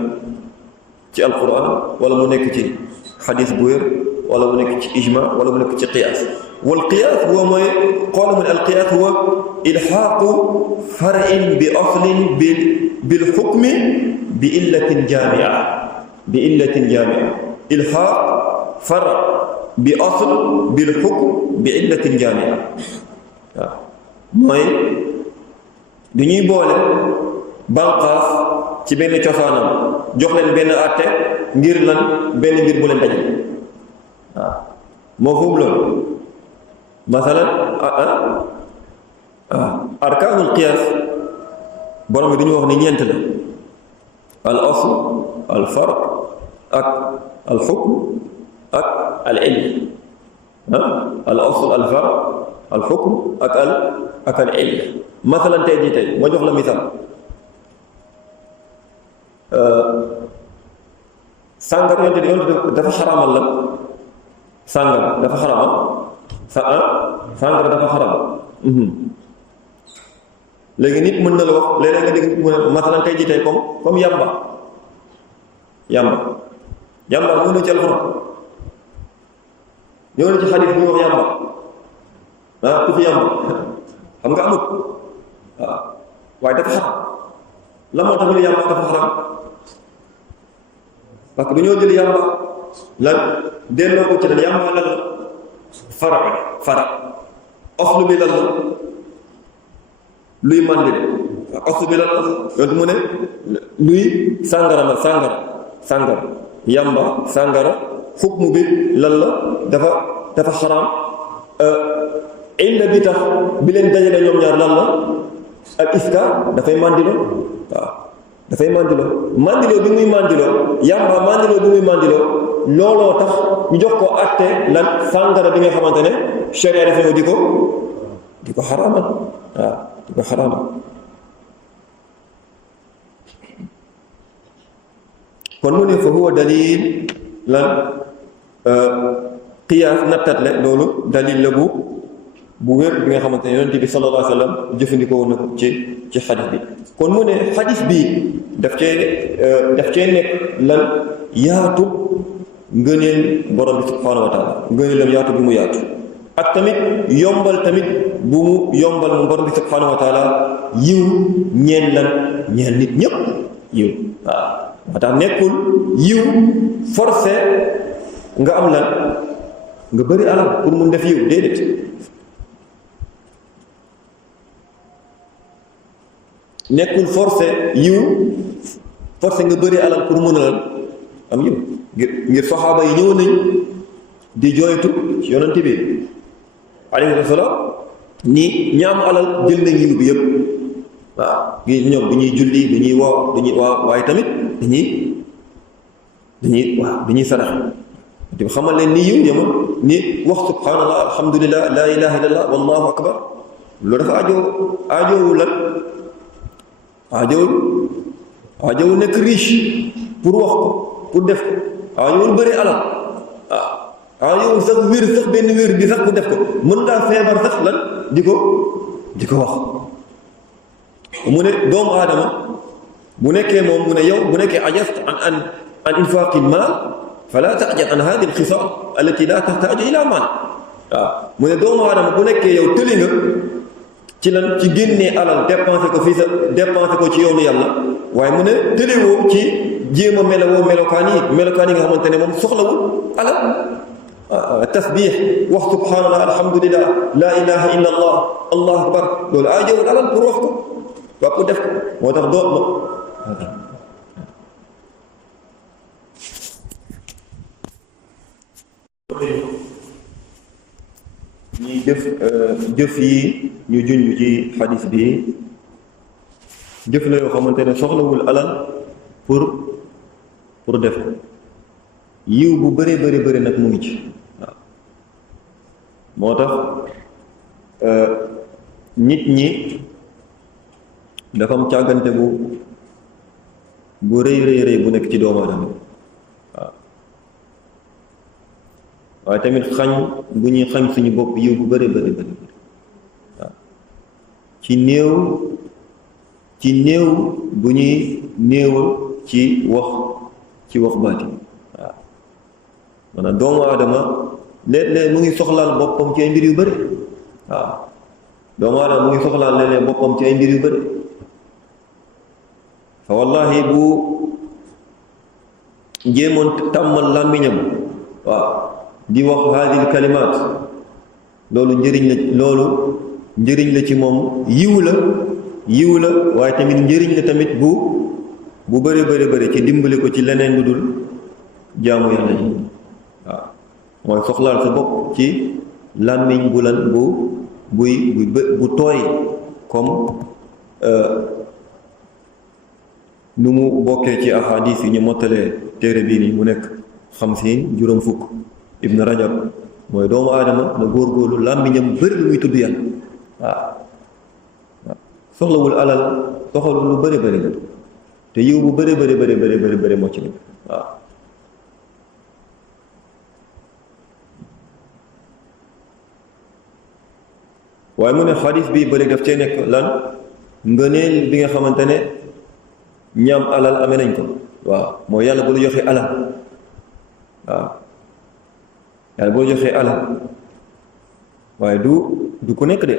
ci alquran wala mu nekk ci xadis bu wér wala mu nekk ci ijma wala mu nekk ci qiyaas wal qiyaas huwa mooy qaala mu ne al qiyaas huwa ilxaaqu far'in bi aslin bil xukmi bi illatin jaamia ilxaaq far bi asl bil xukm bi illatin jaamia waaw mooy du ñuy boole banqaas ci benn cosaanam jox leen benn àtte ngir lan benn mbir bu leen daje waaw moo foofu loolu masalan arkaanul qiyaas borom bi dañu wax ni ñeent la al asl al farq ak al xukm ak al illa al asl al farq al xukm ak al illa masalan tey jii tey ma jox la misaal sàngara yonte dafa xaraamal la sàngara dafa xaraamal sàngara dafa xaraamal léegi nit mën na la wax léeg-léeg nga dégg masalan tey jii tey comme yamba ñëw na ci alxuraan ñëw na ci xadiis bu wax yamba ku fi yamba xam nga amut waaw waaye dafa xaram la moo tax ñu yamba dafa xaram parce que dañoo jël yamba lan delloo ko ci lan yamba lan la fara oslu bi lan la luy màndi de oslu bi lan la yontu mu ne luy sàngara la sàngara yamba sàngara xukmu bi lan la dafa xaram illa bi tax bi leen dajale ñoom ñaar lan la ak iska dafay màndiloo waaw dafay màndiloo bi muy màndiloo yamba màndiloo bi muy màndiloo looloo tax ñu jox ko àtte lan sàngara bi nga xamante ne sharia dafa ñëw di ko xaraamal waaw di ko xaraamal kon mu ne fa huwa dalil lan qiyaas nattatle loolu dalil la bu wér bi nga xamante ne yonent bi sallallahu alayhi wa sallam jëfandikoo na ko ci xadis bi kon mu ne xadis bi daf cee nekk lan yaatu ngëneel borom bi subhaanahu wa taala ngëneelam yaatu bi mu yaatu ak tamit yombal tamit bu mu yombal mu borom bi subhaanahu wa taala yiw ñeen nit ñépp yiw waaw moo tax nekkul yiw forcé nga am lan nga bëri alal pour mun def yiw déedéet nekkul forcé nga bëri alal pour mun a lan am yiw ngir saxaaba yi ñëw nañ di jooytu ci yonent bi alayhi salaam ni ñaam alal jël nañ yiw bi yëpp waaw gi ñoom du ñuy julli du ñuy woor du ñuy waaw waaye tamit dañuy sarax te xamal leen ni yiw yama ni wax subhanallah alhamdulillah la ilaha illallah wallahu akbar loolu dafa aajowul lan aajowul nekk riche pour wax ko pour def ko aajowul bëri alal aajowul sax wér sax benn wér bi sax pour def ko mën ngaa feebar sax lan di ko wax mu ne doomu aadama bu nekkee moom mu ne yow bu nekkee ajast an infaqil maal fala ta'jal an hadhihi al-khisal allati la tahtaju ila maal waaw mu ne doomu aadama bu nekkee yow tëli nga ci lan ci génnee alal dépensé ko ci yoonu yàlla waaye mu ne tëliwoo ci jéem a melokaan yi nga xamante ne moom soxlawul alal tasbih wax subhanallah alhamdulillah la ilaha illa allah allahu akbar loolu aajowul alal pour wax ko waa pour def ko moo tax ñuy jëf yi ñu junj ci xadis bi jëf la yoo xamante ne soxlawul alal pour def ko yiw bu bëri nag mu ngi ci waaw moo tax nit ñi dafa am càggante bu rëy bu nekk ci doomu aadama waaw waaye tamit xañ bu ñuy xañ suñu bopp yiw bu bëri waaw ci néew bu ñuy néewal ci wax baati waaw maanaam doomu aadama léeg-léeg mu ngi soxlaal boppam ci ay mbir yu bëri waaw doomu aadama mu ngi soxlaal léeg-léeg boppam ci ay mbir yu bëri fa wallahi bu jéemoon tàmmal làmmiñam waaw di wax haadil kalimaat loolu njëriñ la ci moom yiw la waaye tamit njëriñ la tamit bu bëri ci dimbali ko ci leneen lu dul jaamu yàlla ji waaw mooy soxlaal sa bopp ci làmmiñ bu lan bu tooy comme nu mu bokkee ci ahadis yi ñu mottalee téere bii nii mu nekk 50 juróom fukk ibn rajab mooy doomu aadama na góorgóorlu làmmiñam bëri lu muy tudd yàlla waaw soxlawul alal soxlawul lu bëri te yiw bu bëri moo ci nekk waaw waaye mu ne xadis bi bëri daf cee nekk lan ngëneel bi nga xamante ne ñaam alal amee nañ ko waaw mooy yàlla bu la joxee alal waaw yàlla boo joxee alal waaye du ku nekk de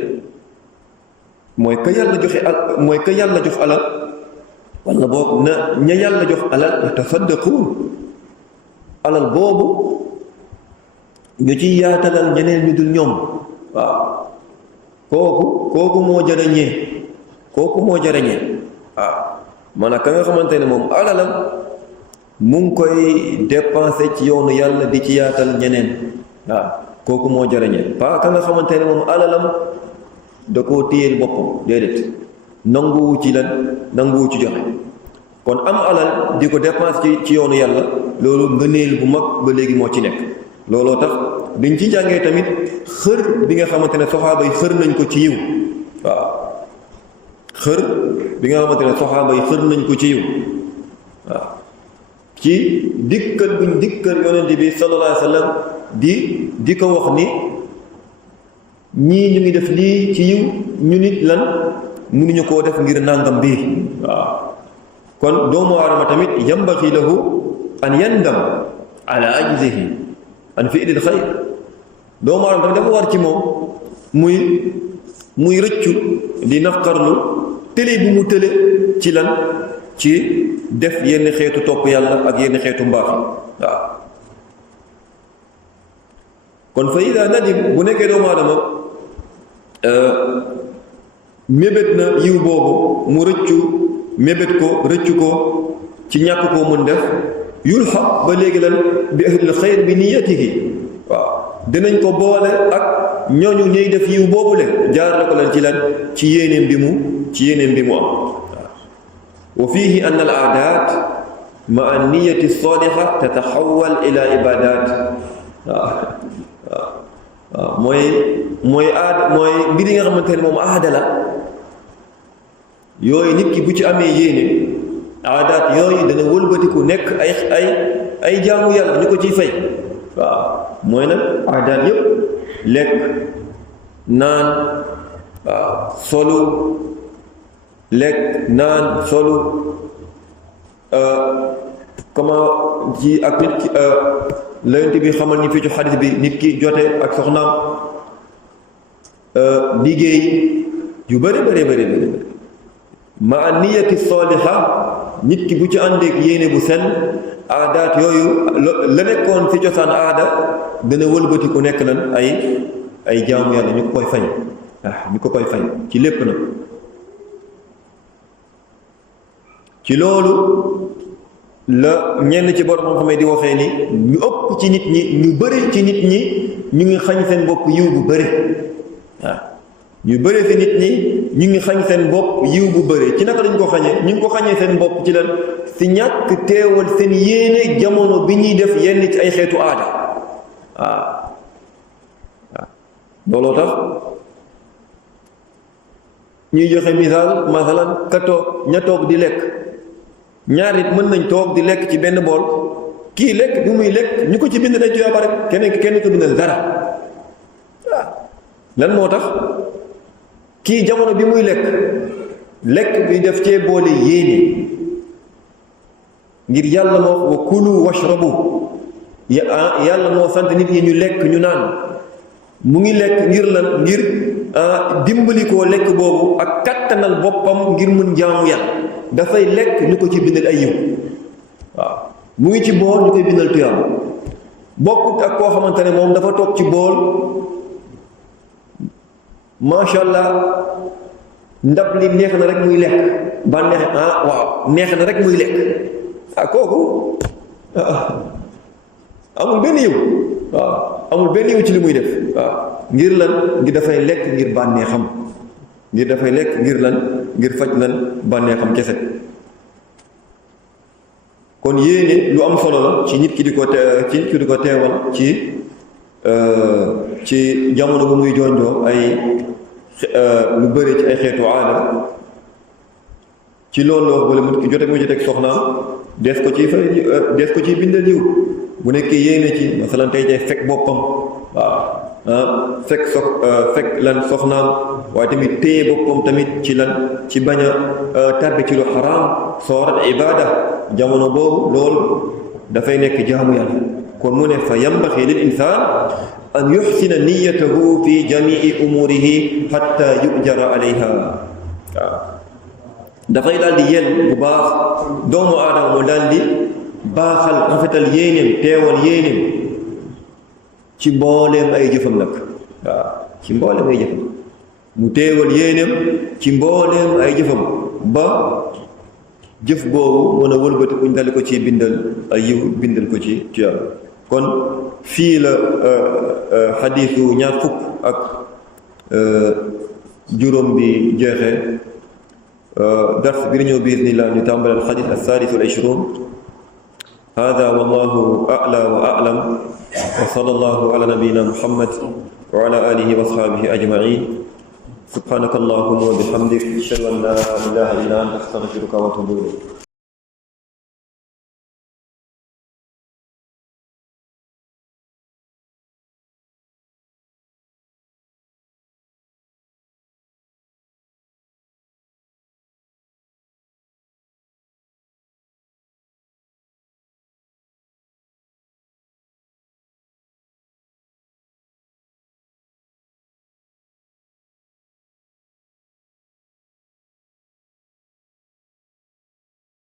mooy ka yàlla jox alal walla boog na ña yàlla jox alal yatasaddaquun alal boobu ñu ci yaatalal ñeneen ñu dul ñoom waaw kooku moo jarañee waaw maanaam ka nga xamante ne moom alalam mu ngi koy dépenser ci yoonu yàlla di ci yaatal ñeneen waaw kooku moo jarañee pas ka nga xamante ne moom alalam da koo téyeel boppam déedéet nanguwu ci joxe kon am alal di ko dépenser ci yoonu yàlla loolu ngëneel bu mag ba léegi moo ci nekk looloo tax dañ ci jàngee tamit xër bi nga xamante ne soxaaba yi xër nañ ko ci yiw waaw xër bi nga xamante ne soxaaba yi xër nañ ko ci yiw waaw ci dikkal buñ dikkal yonent bi sallallahu alayhi wa sallam di ko wax ni ñii ñu ngi def lii ci yiw ñu nit lan mënuñu koo def ngir nàngam bii waaw kon doomu aadama tamit yambaxi lahu an yandam ala ajzihi an fi'lil xayr doomu aadama tamit dafa war ci moom muy rëccu di nafqarlu tële bu mu tële ci lan ci def yenn xeetu topp yàlla ak yenn xeetu mbaax waaw kon fa ida nadim bu nekkee doomu aadama mébét na yiw boobu mu mébét ko rëccu ko ci ñàkk koo mën def yulxaq ba léegi lan bi ahlil xayr bi niyatihi waaw dinañ ko boole ak ñooñu ñuy def yiw boobule jaarale ko lan ci yéeneem bi mu am. wa fiihi anna al aadaat ma an niyati saliha tataxawal ila ibadat. waaw mooy aada mooy mbir yi nga xamante ne moom aada la yooyu nit ki bu ci amee yéene aadaat yooyu dana wëlbatiku nekk ay jaamu yàlla ñu ko ciy fay. waaw mooy nag aadaat yëpp lekk naan solu lekk naan solu comment ci ak nit ki layonte bi xamal ni fii ci xadis bi nit ki jote ak soxnaam liggéey yu bëri ma niyati saliha nit ki bu ci àndeek yéene bu sell aadaat yooyu la nekkoon ci cosaan aada dana wëlbati ku nekk lan ay jaamu yàlla ñu ko koy fay ci lépp nag. ci loolu la ñenn ci borom xam-xam di waxee ni ñu ëpp ci nit ñi ñu bëri ci nit ñi ñu ngi xañ seen bopp yiw bu bëri. waaw ñu bëri ci nit ñi ñu ngi xañ seen bopp yiw bu bëri ci naka lañ ko xañee ñu ngi ko xañee seen bopp ci lan ci ñàkk teewal seen yéene jamono bi ñuy def yenn ci ay xeetu aada. waaw looloo tax ñuy joxe misaal masalan ña toog di lekk. ñaar nit mën nañ toog di lekk ci benn bool kii lekk bi muy lekk ñu ko ci bind nañ tuyaaba rek kenn ko bindal dara. waaw lan moo tax kii jamono bi muy lekk bi def cee boole yéene ngir yàlla moo wa kulu washrabu yàlla moo sant nit ñi ñu lekk ñu naan mu ngi lekk ngir lan ngir dimbali koo lekk boobu ak kattanal boppam ngir mun jaamu yàlla dafay lekk ñu ko ci bindal ay yiw. waaw mu ngi ci bool ñu koy bindal tuyaaba bokkut ak koo xamante ne moom dafa toog ci bool macha allah ndab li neex na rek muy lekk ba neex neex na rek muy lekk kooku amul benn yiw. waaw amul benn yiw ci li muy def. waaw ngir lan ngir dafay lekk ngir bànneexam ngir dafay lekk ngir lan ngir faj lan bànneexam kese. kon yéene lu am solo la ci nit ki di ko teewal ci jamono bu muy jonjoo ay lu bëri ci ay xeetu aada ci loolu la wax wala nit ki jote mu joteeg soxnaam des ko ciy bindal yiw bu nekkee yéene ci masalan tey fekk boppam. waaw fekk lan soxnaam waaye tamit téye boppam tamit ci lan ci bañ a tàbbi ci lu xaraam soorat ibada jamono boobu loolu dafay nekk jaamu yàlla. kon mu ne fa yambaxi lil insaan an yuxsina niyatahu fi jamii umurihi xatta yujara alayha. waaw dafay daal di yell bu baax doomu aadama mu daal di baaxal rafetal yéenéem teewal yéenéem ci mbooleem ay jëfam nag. waaw ci mbooleem ay jëfam mu teewal yéenéem ci mbooleem ay jëfam ba jëf boobu mën a wëlbati kuñ dali ko ci bindal ay yiw bindal ko ci tuyaab. kon fii la xadiisu ñaar fukk ak juróom bi jeexee. dars bi ñëw bi idnillah ñu tàmbalal xadiis as-saalis wal ishruun. haaza wallaahu a'laa wa a'lam wa sallallaahu ala nabiyyina muhammad wa ala aalihi wa ashaabihi ajma'iin. subhaanaka allaahumma wa bihamdik ashhadu an laa ilaaha illa anta astaghfiruka wa atuubu ilayk.